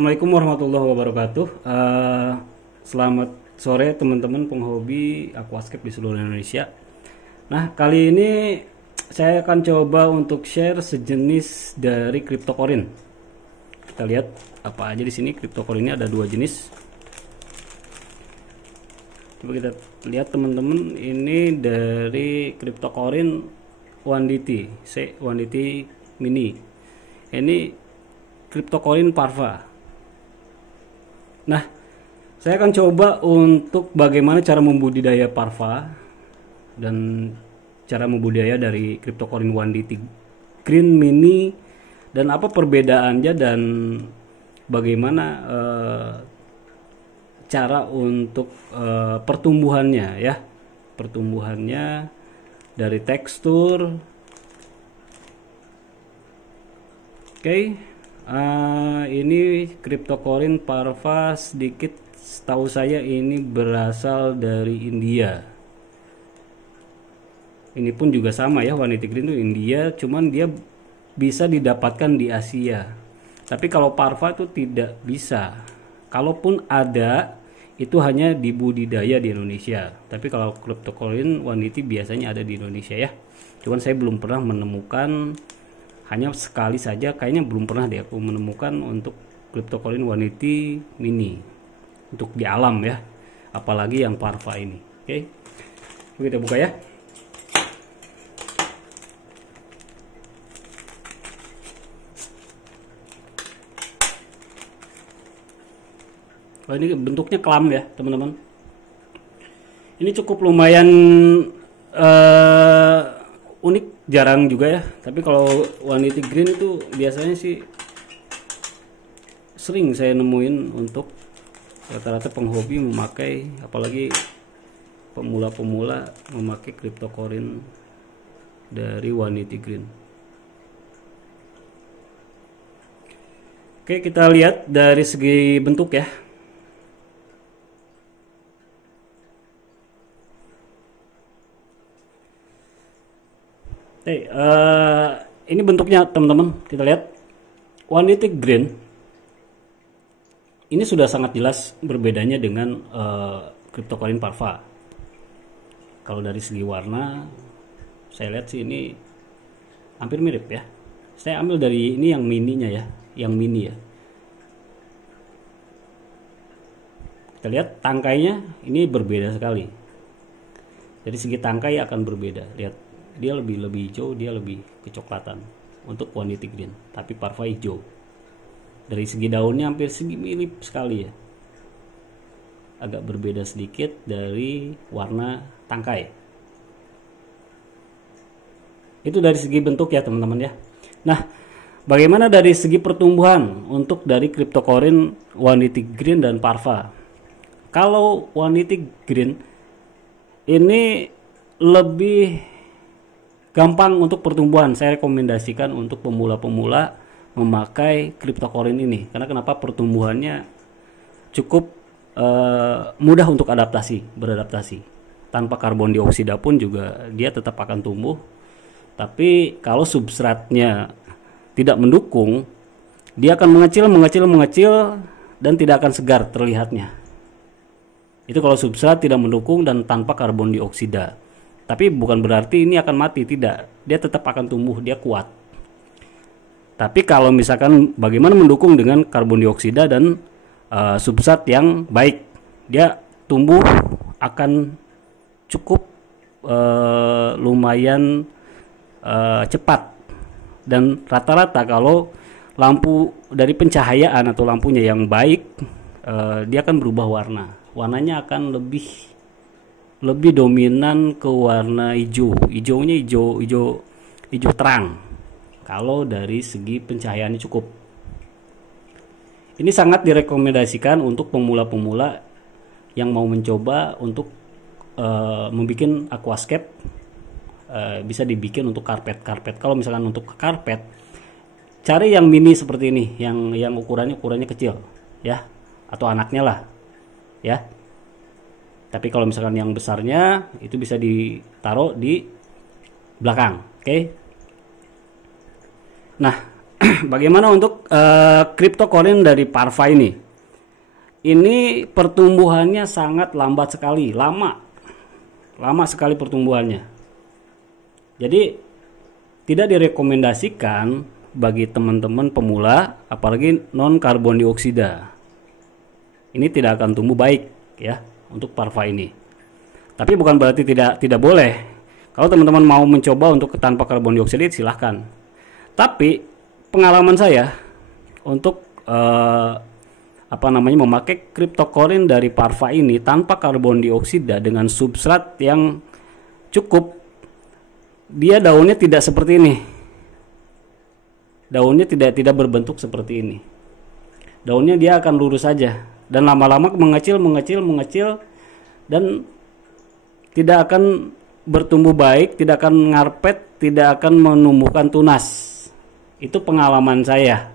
Assalamualaikum warahmatullahi wabarakatuh. Selamat sore teman-teman penghobi aquascape di seluruh Indonesia. Nah, kali ini saya akan coba untuk share sejenis dari cryptocurrency. Kita lihat apa aja di sini. Cryptocurrency ini ada dua jenis. Coba kita lihat teman-teman, ini dari cryptocurrency 1DT, C1DT mini. Ini cryptocurrency parva. Nah, saya akan coba untuk bagaimana cara membudidaya parva dan cara membudidaya dari cryptocurrency 1DT green mini, dan apa perbedaannya dan bagaimana cara untuk pertumbuhannya ya. Pertumbuhannya dari tekstur. Oke. Ini cryptocurrency parva, sedikit setahu saya ini berasal dari India. Ini pun juga sama ya, 1DT green itu India, cuman dia bisa didapatkan di Asia. Tapi kalau parva itu tidak bisa. Kalaupun ada, itu hanya dibudidaya di Indonesia. Tapi kalau cryptocurrency 1DT biasanya ada di Indonesia ya. Cuman saya belum pernah menemukan, hanya sekali saja kayaknya, belum pernah deh aku menemukan untuk cryptocurrency 1DT mini untuk di alam ya, apalagi yang parva ini. Oke, kita buka ya. Oh, ini bentuknya kelam ya teman-teman. Ini cukup lumayan unik, jarang juga ya. Tapi kalau 1DT green itu biasanya sih sering saya nemuin untuk rata-rata penghobi memakai, apalagi pemula-pemula memakai cryptocurrency dari 1DT green. Oke, kita lihat dari segi bentuk ya. Ini bentuknya teman-teman, kita lihat 1DT green ini sudah sangat jelas berbedanya dengan cryptocurrency parva. Kalau dari segi warna saya lihat sih ini hampir mirip ya. Saya ambil dari ini yang mininya ya, yang mini ya. Kita lihat tangkainya ini berbeda sekali. Dari segi tangkai akan berbeda. Lihat, dia lebih hijau, dia lebih kecoklatan untuk 1DT green, tapi parva hijau. Dari segi daunnya hampir segi mirip sekali ya, agak berbeda sedikit dari warna tangkai. Itu dari segi bentuk ya teman-teman ya. Nah, bagaimana dari segi pertumbuhan untuk dari cryptocurrency 1DT green dan parva? Kalau 1DT green ini lebih gampang untuk pertumbuhan. Saya rekomendasikan untuk pemula-pemula memakai cryptocurrency ini, karena kenapa? Pertumbuhannya cukup mudah untuk beradaptasi. Tanpa karbon dioksida pun juga dia tetap akan tumbuh. Tapi kalau substratnya tidak mendukung, dia akan mengecil dan tidak akan segar terlihatnya. Itu kalau substrat tidak mendukung dan tanpa karbon dioksida. Tapi bukan berarti ini akan mati, tidak. Dia tetap akan tumbuh, dia kuat. Tapi kalau misalkan bagaimana mendukung dengan karbon dioksida dan substrat yang baik, dia tumbuh akan cukup lumayan cepat. Dan rata-rata kalau lampu dari pencahayaan atau lampunya yang baik, dia akan berubah warna. Warnanya akan lebih dominan ke warna hijau. Hijaunya hijau terang. Kalau dari segi pencahayaannya cukup. Ini sangat direkomendasikan untuk pemula-pemula yang mau mencoba untuk membuat aquascape. Bisa dibikin untuk karpet. Kalau misalkan untuk karpet, cari yang mini seperti ini, yang ukurannya kecil, ya, atau anaknya lah, ya. Tapi kalau misalkan yang besarnya itu bisa ditaruh di belakang, oke? Nah, bagaimana untuk cryptocurrency dari Parva ini? Ini pertumbuhannya sangat lambat sekali, lama sekali pertumbuhannya. Jadi tidak direkomendasikan bagi teman-teman pemula, apalagi non karbon dioksida. Ini tidak akan tumbuh baik ya untuk Parva ini. Tapi bukan berarti tidak boleh. Kalau teman-teman mau mencoba untuk tanpa karbon dioksida, silahkan. Tapi pengalaman saya untuk memakai cryptocurrency dari Parva ini tanpa karbon dioksida dengan substrat yang cukup, dia daunnya tidak seperti ini. Daunnya tidak berbentuk seperti ini. Daunnya dia akan lurus saja dan lama-lama mengecil dan tidak akan bertumbuh baik, tidak akan ngarpet, tidak akan menumbuhkan tunas. Itu pengalaman saya.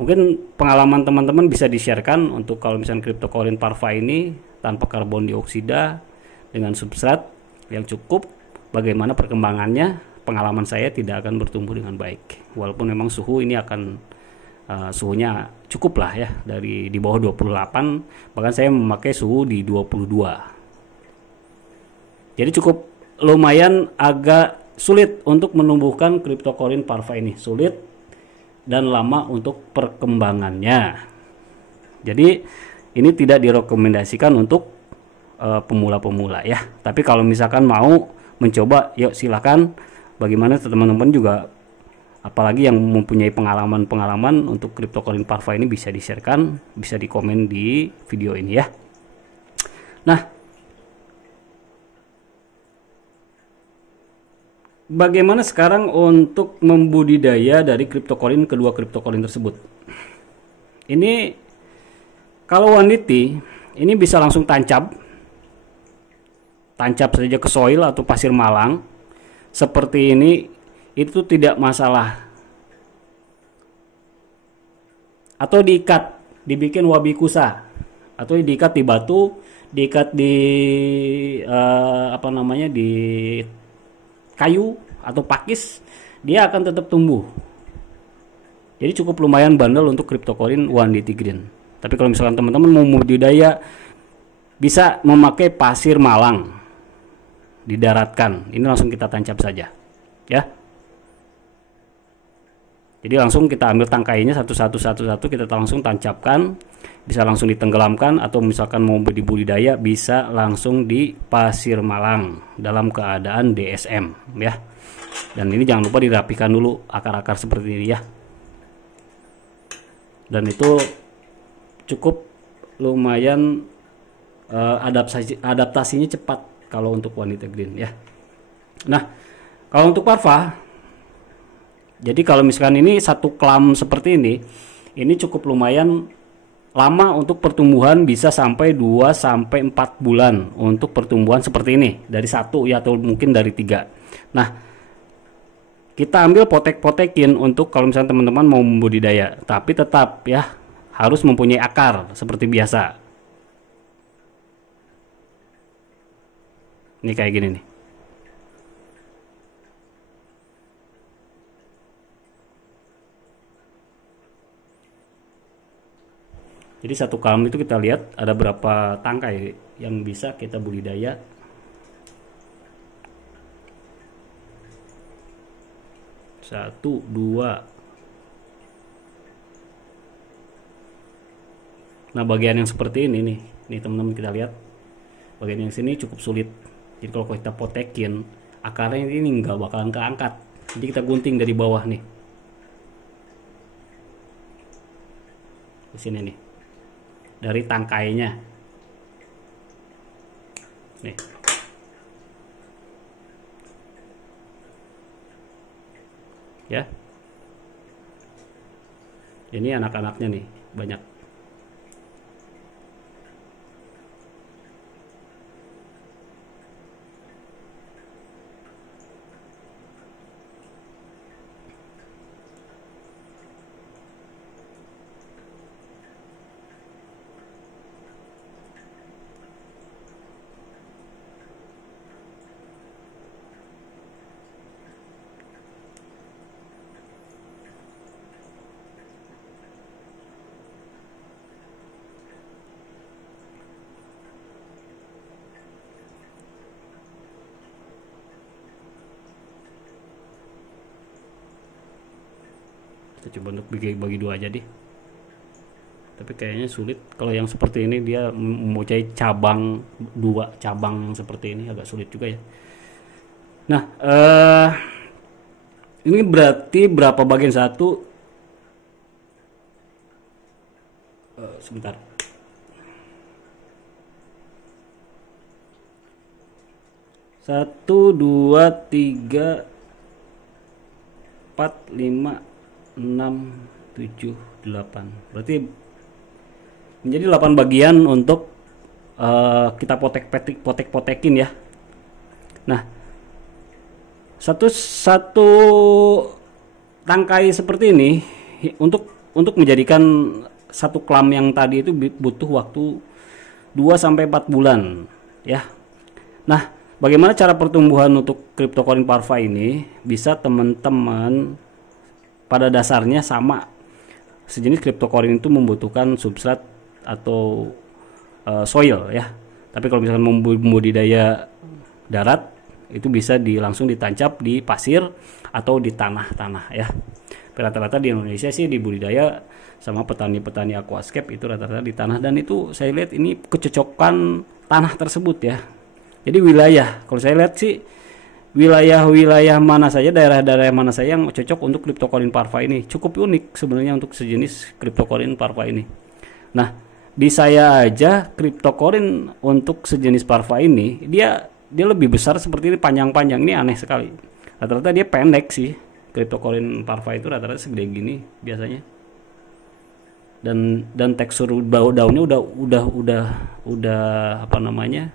Mungkin pengalaman teman-teman bisa di-sharekan untuk kalau misalnya cryptocurrency Parva ini tanpa karbon dioksida dengan substrat yang cukup, bagaimana perkembangannya. Pengalaman saya tidak akan bertumbuh dengan baik. Walaupun memang suhu ini akan suhunya cukup lah ya, dari di bawah 28, bahkan saya memakai suhu di 22. Jadi cukup lumayan agak sulit untuk menumbuhkan cryptocurrency Parva ini. Sulit dan lama untuk perkembangannya. Jadi ini tidak direkomendasikan untuk pemula-pemula ya. Tapi kalau misalkan mau mencoba, yuk silakan. Bagaimana teman-teman juga, apalagi yang mempunyai pengalaman untuk cryptocurrency Parva ini, bisa di-sharekan, bisa di-komen di video ini ya. Nah, bagaimana sekarang untuk membudidaya dari kedua cryptocurrency tersebut? Ini kalau waniti ini bisa langsung tancap saja ke soil atau pasir malang seperti ini, itu tidak masalah. Atau diikat, dibikin wabikusa, atau diikat di batu, diikat di di kayu atau pakis, dia akan tetap tumbuh. Jadi cukup lumayan bandel untuk cryptocurrency 1DT Green. Tapi kalau misalkan teman-teman mau budidaya, bisa memakai pasir malang, didaratkan. Ini langsung kita tancap saja ya. Jadi langsung kita ambil tangkainya satu-satu, kita langsung tancapkan. Bisa langsung ditenggelamkan, atau misalkan mau dibudidaya bisa langsung di pasir malang dalam keadaan DSM ya. Dan ini jangan lupa dirapikan dulu akar-akar seperti ini ya. Dan itu cukup lumayan adaptasinya cepat kalau untuk 1DT Green ya. Nah, kalau untuk Parva, jadi kalau misalkan ini satu klam seperti ini cukup lumayan lama untuk pertumbuhan, bisa sampai 2-4 bulan untuk pertumbuhan seperti ini, dari satu ya, atau mungkin dari 3. Nah, kita ambil potek-potekin untuk kalau misalnya teman-teman mau membudidaya, tapi tetap ya harus mempunyai akar seperti biasa. Ini kayak gini nih. Jadi satu kolam itu kita lihat ada berapa tangkai yang bisa kita budidaya. Satu, dua. Nah, bagian yang seperti ini nih teman-teman, kita lihat bagian yang sini cukup sulit. Jadi kalau kita potekin, akarnya ini nggak bakalan keangkat. Jadi kita gunting dari bawah nih. Di sini nih. Dari tangkainya. Nih. Ya. Ini anak-anaknya nih, banyak. Kita coba untuk bagi dua aja deh, tapi kayaknya sulit kalau yang seperti ini. Dia mempunyai cabang, dua cabang seperti ini, agak sulit juga ya. Nah, ini berarti berapa bagian satu? Sebentar. Satu, dua, tiga, 4, 5, 6, 7, 8. Berarti menjadi 8 bagian untuk kita potek-potekin ya. Nah, satu tangkai seperti ini untuk menjadikan satu klam yang tadi itu butuh waktu 2-4 bulan ya. Nah, bagaimana cara pertumbuhan untuk Cryptocurrency Parva ini? Bisa teman-teman pada dasarnya sama, sejenis cryptocurrency itu membutuhkan substrat atau soil ya. Tapi kalau misalkan membudidaya darat, itu bisa langsung ditancap di pasir atau di tanah-tanah ya. Rata-rata di Indonesia sih di budidaya sama petani-petani aquascape itu rata-rata di tanah, dan itu saya lihat ini kecocokan tanah tersebut ya. Jadi wilayah, kalau saya lihat sih wilayah-wilayah mana saja, daerah-daerah mana saja yang cocok untuk Cryptocurrency Parva ini. Cukup unik sebenarnya untuk sejenis Cryptocurrency Parva ini. Nah, di saya aja Cryptocurrency untuk sejenis Parva ini dia lebih besar seperti ini, panjang-panjang. Ini aneh sekali. Rata-rata dia pendek sih. Cryptocurrency Parva itu rata-rata segede gini biasanya. Dan tekstur daunnya udah apa namanya?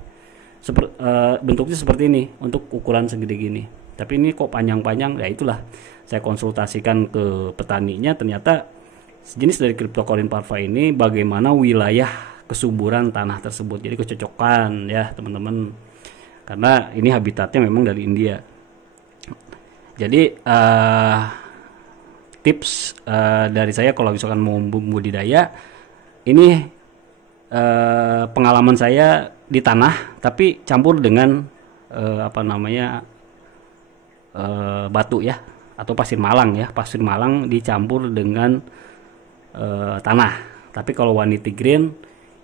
Bentuknya seperti ini untuk ukuran segede gini. Tapi ini kok panjang-panjang, ya itulah saya konsultasikan ke petaninya, ternyata sejenis dari Cryptocurrency Parva ini bagaimana wilayah kesuburan tanah tersebut. Jadi kecocokan ya teman-teman, karena ini habitatnya memang dari India. Jadi tips dari saya kalau misalkan mau budidaya ini, pengalaman saya di tanah tapi campur dengan apa namanya batu ya, atau pasir malang ya. Pasir malang dicampur dengan tanah. Tapi kalau Wanity Green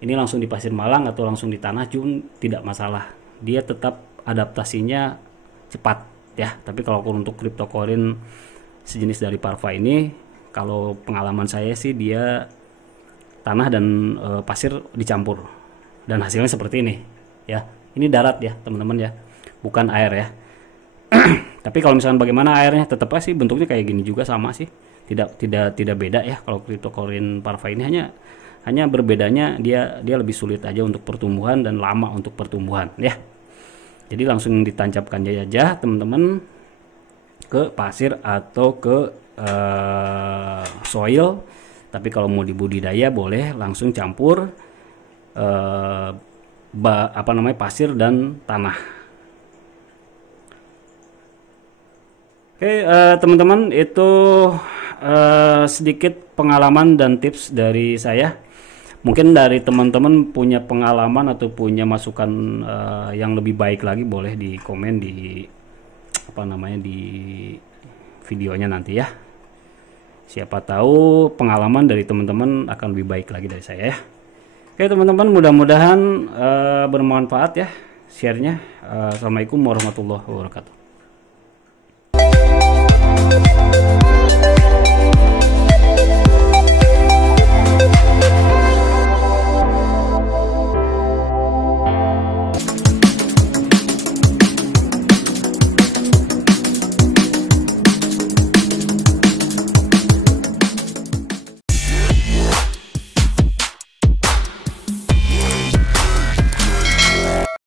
ini langsung di pasir malang atau langsung di tanah pun tidak masalah, dia tetap adaptasinya cepat ya. Tapi kalau untuk Cryptocurrency sejenis dari Parva ini, kalau pengalaman saya sih dia tanah dan pasir dicampur, dan hasilnya seperti ini ya. Ini darat ya teman-teman ya, bukan air ya. Tapi kalau misalkan bagaimana airnya, tetap sih bentuknya kayak gini juga, sama sih, tidak beda ya. Kalau Cryptocurrency Parva ini hanya berbedanya dia lebih sulit aja untuk pertumbuhan dan lama untuk pertumbuhan ya. Jadi langsung ditancapkan aja teman-teman ke pasir atau ke soil. Tapi kalau mau dibudidaya boleh langsung campur pasir dan tanah. Oke teman-teman, itu sedikit pengalaman dan tips dari saya. Mungkin dari teman-teman punya pengalaman atau punya masukan yang lebih baik lagi, boleh di komen di di videonya nanti ya. Siapa tahu pengalaman dari teman-teman akan lebih baik lagi dari saya ya. Oke teman-teman, mudah-mudahan bermanfaat ya share-nya. Assalamualaikum warahmatullahi wabarakatuh.